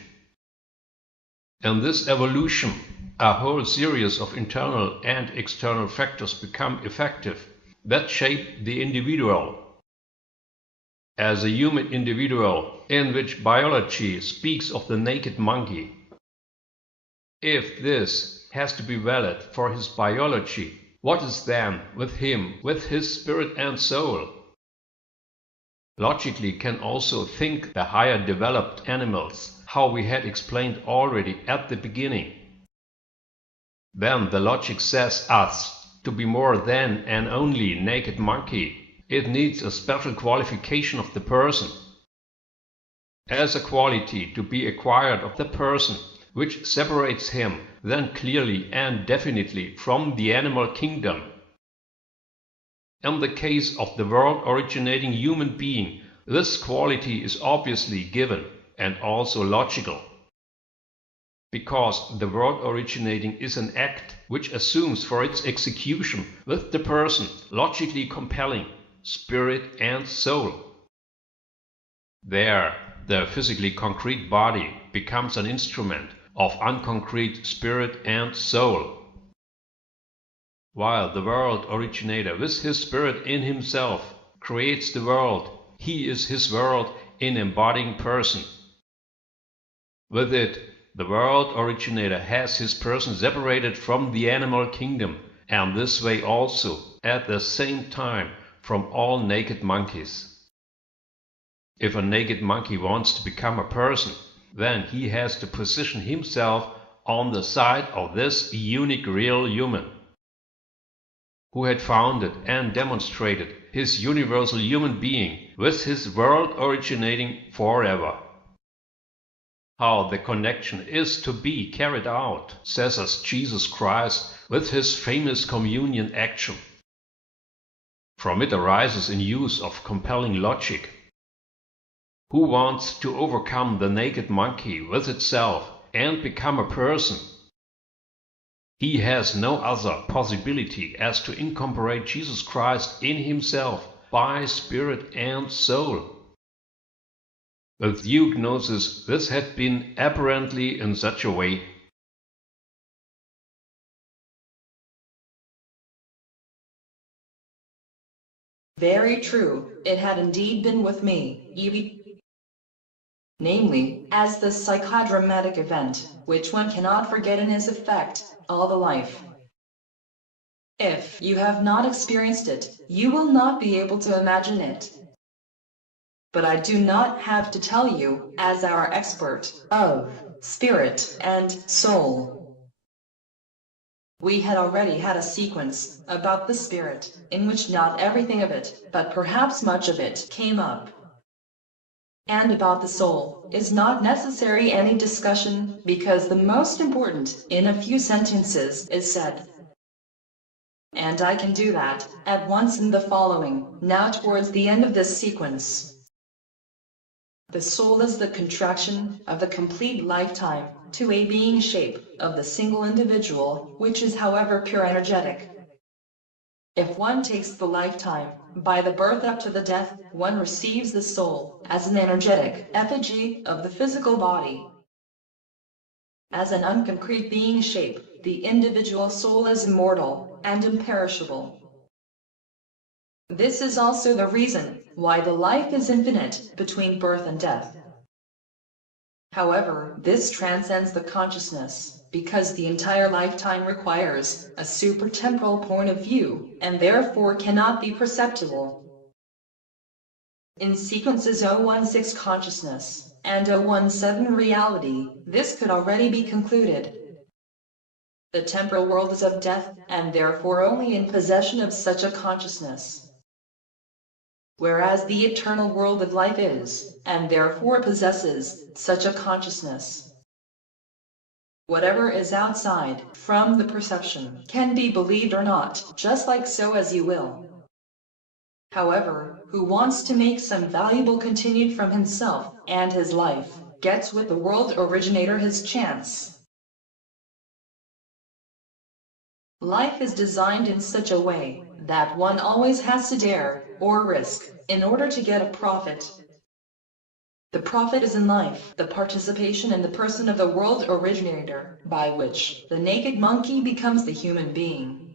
In this evolution, a whole series of internal and external factors become effective that shape the individual. As a human individual, in which biology speaks of the naked monkey. If this has to be valid for his biology, what is then with him, with his spirit and soul? Logically can also think the higher developed animals, how we had explained already at the beginning. Then the logic says us to be more than an only naked monkey. It needs a special qualification of the person. As a quality to be acquired of the person, which separates him then clearly and definitely from the animal kingdom. In the case of the world-originating human being, this quality is obviously given and also logical. Because the world-originating is an act which assumes for its execution with the person logically compelling spirit and soul. There, the physically concrete body becomes an instrument of unconcrete spirit and soul. While the world originator with his spirit in himself creates the world, he is his world in embodying person. With it, the world originator has his person separated from the animal kingdom, and this way also, at the same time, from all naked monkeys. If a naked monkey wants to become a person, then he has to position himself on the side of this unique real human, who had founded and demonstrated his universal human being with his world originating forever. How the connection is to be carried out, says us Jesus Christ with his famous communion action. From it arises in use of compelling logic. Who wants to overcome the naked monkey with itself and become a person? He has no other possibility as to incorporate Jesus Christ in himself by spirit and soul. With due gnosis, this had been apparently in such a way. Very true, it had indeed been with me, Evie. Namely, as the psychodramatic event, which one cannot forget in its effect, all the life. If you have not experienced it, you will not be able to imagine it. But I do not have to tell you, as our expert of spirit and soul. We had already had a sequence about the spirit, in which not everything of it, but perhaps much of it, came up. And about the soul is not necessary any discussion, because the most important, in a few sentences, is said. And I can do that at once in the following, now towards the end of this sequence. The soul is the contraction of the complete lifetime to a being shape of the single individual, which is however pure energetic. If one takes the lifetime, by the birth up to the death, one receives the soul as an energetic effigy of the physical body. As an unconcrete being shape, the individual soul is immortal and imperishable. This is also the reason why the life is infinite between birth and death. However, this transcends the consciousness, because the entire lifetime requires a supratemporal point of view, and therefore cannot be perceptible. In sequences 016 consciousness and 017 reality, this could already be concluded. The temporal world is of death, and therefore only in possession of such a consciousness. whereas the eternal world of life is, and therefore possesses, such a consciousness. Whatever is outside, from the perception, can be believed or not, just like so as you will. However, who wants to make some valuable continued from himself and his life, gets with the world originator his chance. Life is designed in such a way that one always has to dare, or risk, in order to get a profit. The profit is in life, the participation in the person of the world originator, by which the naked monkey becomes the human being.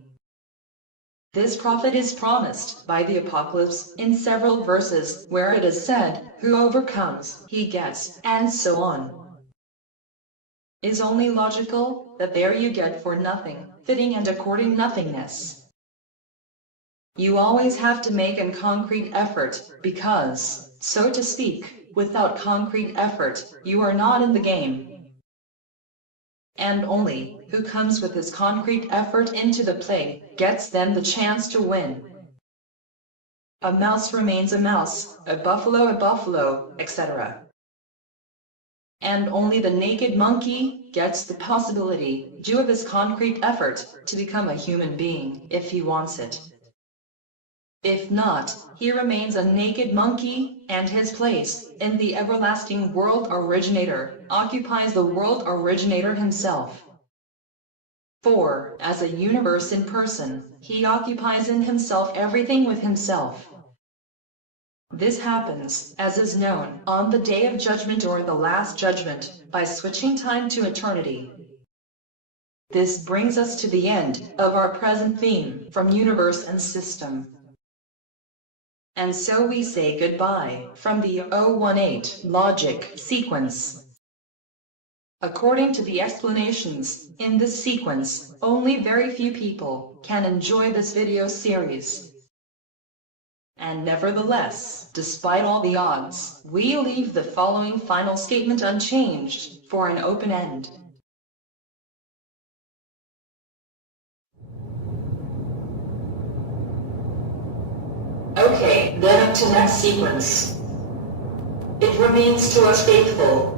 This profit is promised by the Apocalypse in several verses, where it is said, "Who overcomes, he gets," and so on. Is only logical that there you get for nothing, fitting and according nothingness. You always have to make a concrete effort, because, so to speak, without concrete effort, you are not in the game. And only who comes with his concrete effort into the play gets then the chance to win. A mouse remains a mouse, a buffalo, etc. And only the naked monkey gets the possibility, due of his concrete effort, to become a human being, if he wants it. If not, he remains a naked monkey, and his place, in the everlasting world originator, occupies the world originator himself. For, as a universe in person, he occupies in himself everything with himself. This happens, as is known, on the Day of Judgment or the Last Judgment, by switching time to eternity. This brings us to the end of our present theme, from universe and system. And so we say goodbye, from the 018 logic sequence. According to the explanations in this sequence, only very few people can enjoy this video series. And nevertheless, despite all the odds, we leave the following final statement unchanged, for an open end. Okay, then up to next sequence. It remains to us faithful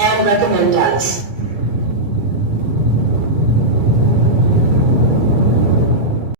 and recommend us.